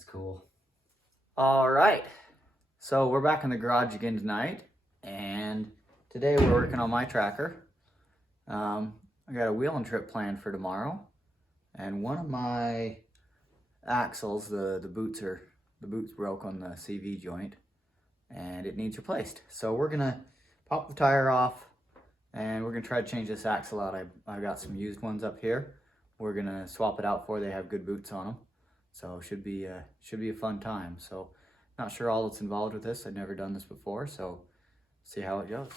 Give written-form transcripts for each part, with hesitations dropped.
That's cool. All right, so we're back in the garage again tonight, and today we're working on my tracker. I got a wheeling trip planned for tomorrow, and one of my axles, the boots broke on the CV joint, and it needs replaced. So we're gonna pop the tire off, and we're gonna try to change this axle out. I've got some used ones up here. We're gonna swap it out for. They have good boots on them. So should be a fun time. So not sure all that's involved with this. I've never done this before, so see how it goes.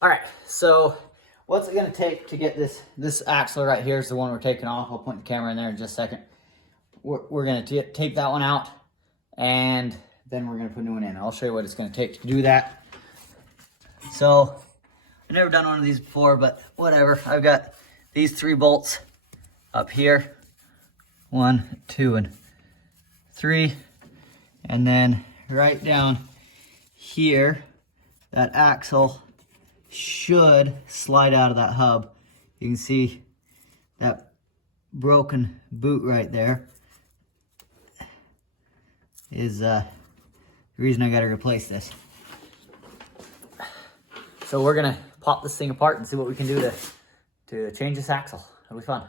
All right, so what's it gonna take to get this axle right here is the one we're taking off. I'll point the camera in there in just a second. We're gonna take that one out, and then we're gonna put a new one in. I'll show you what it's gonna take to do that. So I've never done one of these before, but whatever. I've got these 3 bolts up here. 1, 2, and 3. And then right down here, that axle should slide out of that hub. You can see that broken boot right there is the reason I got to replace this. So we're gonna pop this thing apart and see what we can do to change this axle. It'll be fun.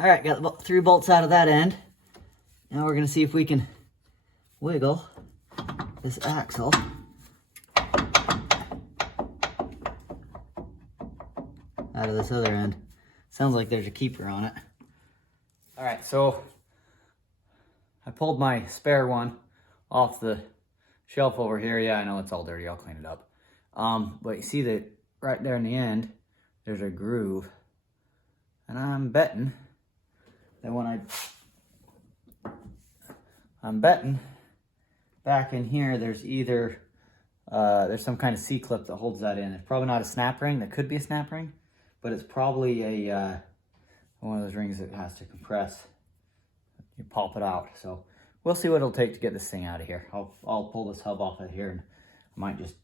All right, got about 3 bolts out of that end. Now we're gonna see if we can wiggle this axle out of this other end. Sounds like there's a keeper on it. All right, so I pulled my spare one off the shelf over here. Yeah, I know it's all dirty, I'll clean it up. But you see that right there in the end, there's a groove. And I'm betting that when I'm betting back in here, there's either, there's some kind of C-clip that holds that in. It's probably not a snap ring. That could be a snap ring, but it's probably a one of those rings that has to compress. You pop it out. So we'll see what it'll take to get this thing out of here. I'll pull this hub off of here, and I might just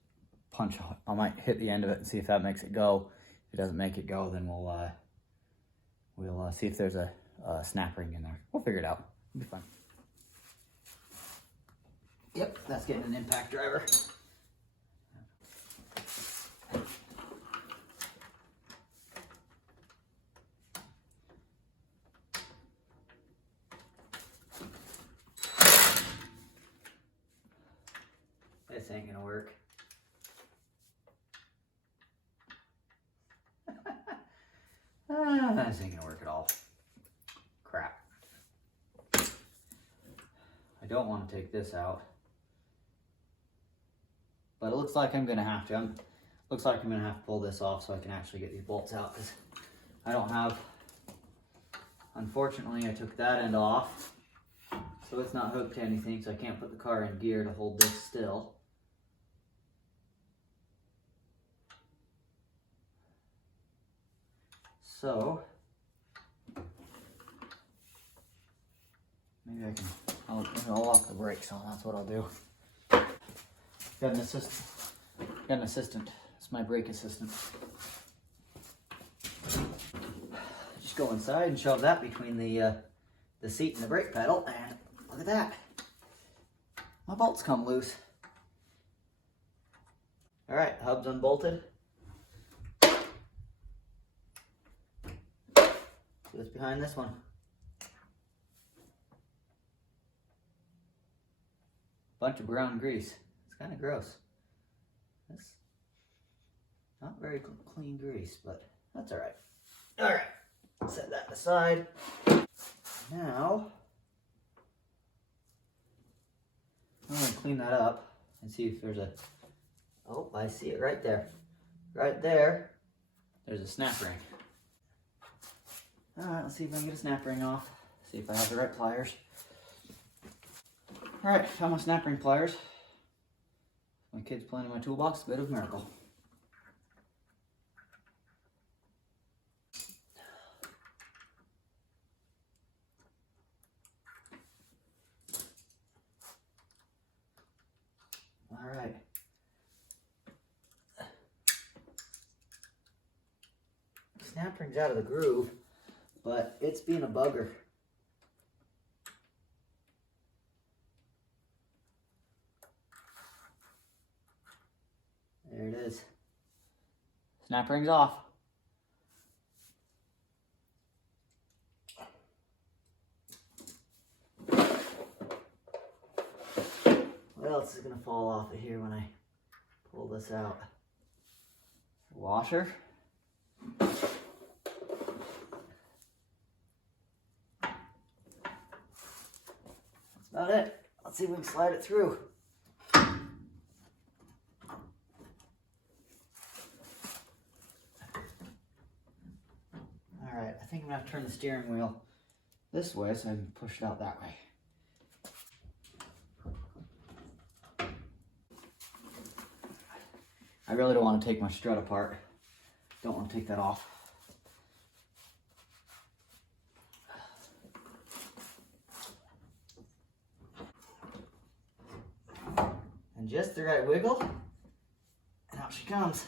I might hit the end of it and see if that makes it go. If it doesn't make it go, then we'll see if there's a snap ring in there. We'll figure it out. It'll be fun. Yep, that's getting an impact driver. This ain't gonna work. This ain't gonna work at all. Crap. I don't want to take this out, but it looks like I'm gonna have to. Looks like I'm gonna have to pull this off so I can actually get these bolts out, because I don't have. Unfortunately, I took that end off, so it's not hooked to anything, so I can't put the car in gear to hold this still. So maybe I can. I'll lock the brakes on. That's what I'll do. Got an assistant. It's my brake assistant. Just go inside and shove that between the seat and the brake pedal, and look at that. My bolts come loose. All right, hub's unbolted. See what's behind this one. Bunch of brown grease. It's kind of gross. That's not very clean grease, but that's all right. All right, set that aside. Now, I'm gonna clean that up and see if there's a, oh, I see it right there. Right there, there's a snap ring. All right, let's see if I can get a snap ring off. See if I have the right pliers. All right, found my snap ring pliers. My kid's playing in my toolbox, a bit of miracle. All right. Snap ring's out of the groove, but it's being a bugger. There it is. Snap ring's off. What else is gonna fall off of here when I pull this out? Washer. That's about it. Let's see if we can slide it through. Alright, I think I'm gonna have to turn the steering wheel this way so I can push it out that way. I really don't want to take my strut apart. Don't want to take that off. And just the right wiggle, and out she comes.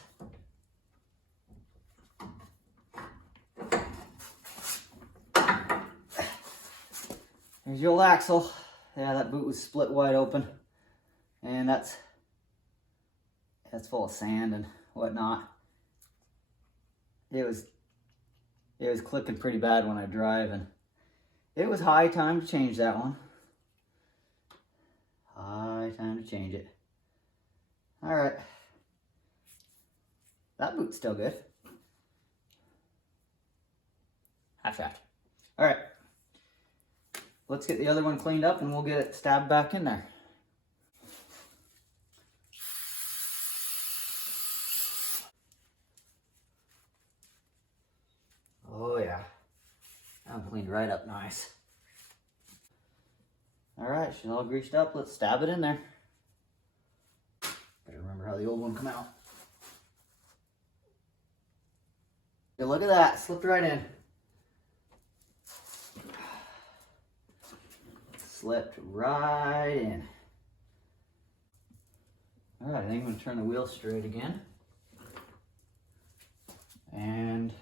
There's your old axle. Yeah, that boot was split wide open, and that's full of sand and whatnot. It was clicking pretty bad when I drive, and it was high time to change that one. High time to change it. All right, that boot's still good. Half shaft. All right, let's get the other one cleaned up and we'll get it stabbed back in there. Oh yeah, I'm cleaned right up nice. All right, she's all greased up. Let's stab it in there. Better remember how the old one come out. Yeah, look at that, slipped right in. Slipped right in. All right, I think I'm gonna turn the wheel straight again. And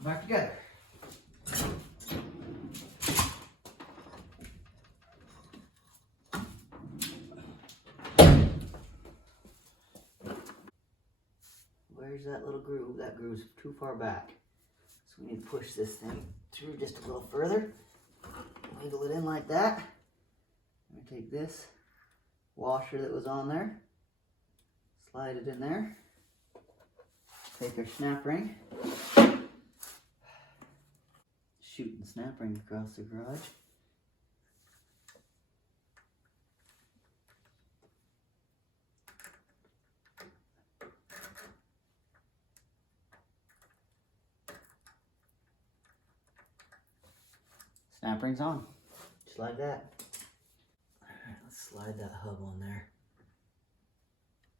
back together. Where's that little groove? That groove's too far back. So we need to push this thing through just a little further. Wiggle it in like that. I'm gonna take this washer that was on there, slide it in there, take our snap ring, shooting the snap ring across the garage. Snap ring's on, just like that. All right, let's slide that hub on there.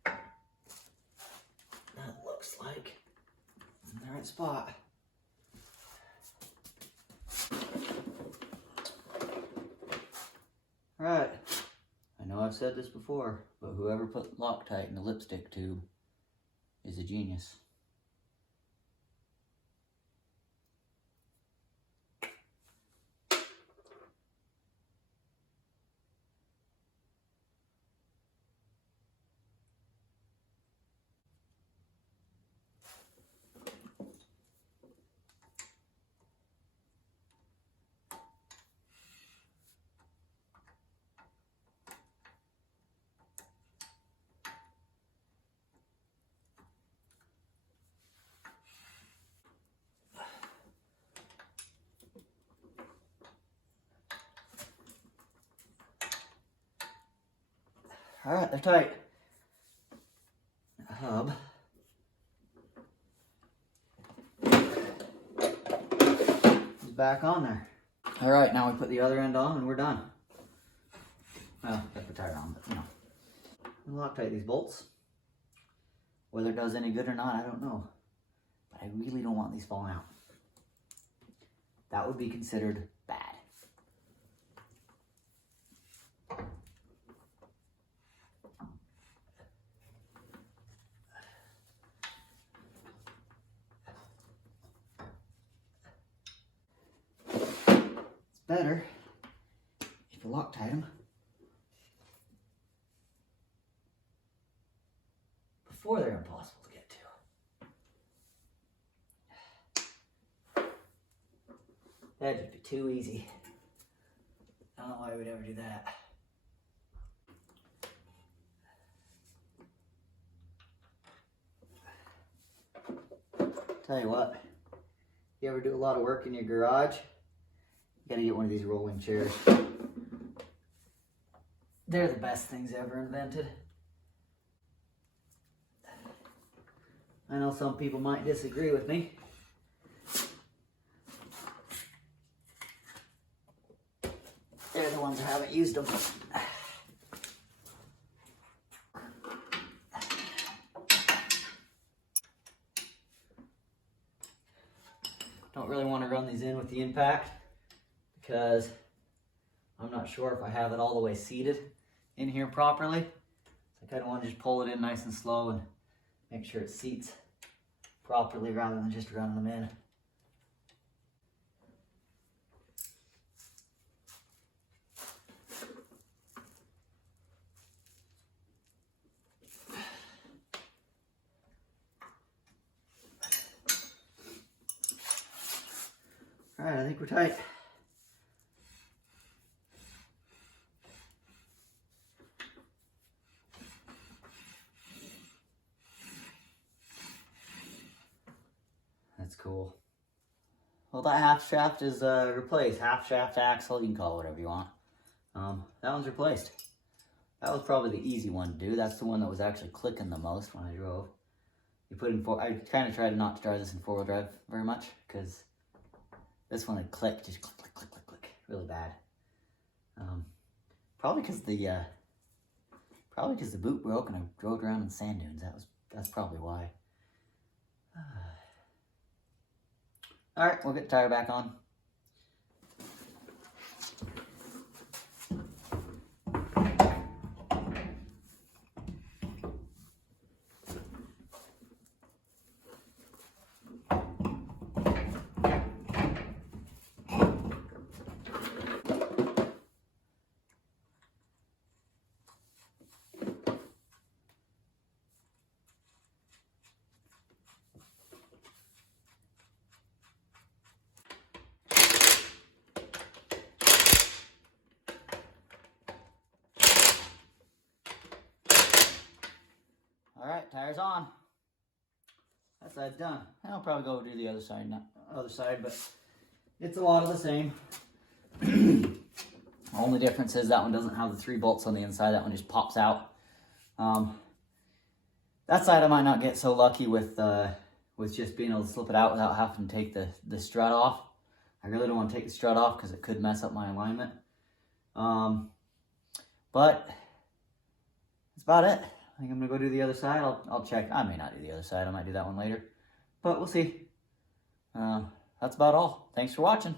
That looks like it's in the right spot. All right, I know I've said this before, but whoever put Loctite in the lipstick tube is a genius. All right, they're tight. The hub. Is back on there. All right, now we put the other end on and we're done. Well, got the tire on, but you know. Loctite these bolts. Whether it does any good or not, I don't know. But I really don't want these falling out. That would be considered bad. It's better if you Loctite them before they're impossible to get to. That'd just be too easy. I don't know why we'd ever do that. Tell you what, you ever do a lot of work in your garage, you gotta get one of these rolling chairs. They're the best things ever invented. I know some people might disagree with me. They're the ones who haven't used them. Don't really want to run these in with the impact because I'm not sure if I have it all the way seated in here properly. So I kind of want to just pull it in nice and slow and make sure it seats properly rather than just running them in. All right, I think we're tight. That's cool. Well, that half shaft is replaced. Half shaft axle, you can call it whatever you want. That one's replaced. That was probably the easy one to do. That's the one that was actually clicking the most when I drove. You put in I kind of tried not to drive this in four-wheel drive very much because this one would click, just click, click, click, click, click, really bad. Probably because the boot broke and I drove around in sand dunes. That's probably why. All right, we'll get the tire back on. All right, tires on. That side's done. I'll probably go do the other side, but it's a lot of the same. Only difference is that one doesn't have the 3 bolts on the inside. That one just pops out. That side I might not get so lucky with just being able to slip it out without having to take the strut off. I really don't want to take the strut off because it could mess up my alignment. But that's about it. I think I'm gonna go do the other side. I'll check. I may not do the other side. I might do that one later, but we'll see. That's about all. Thanks for watching.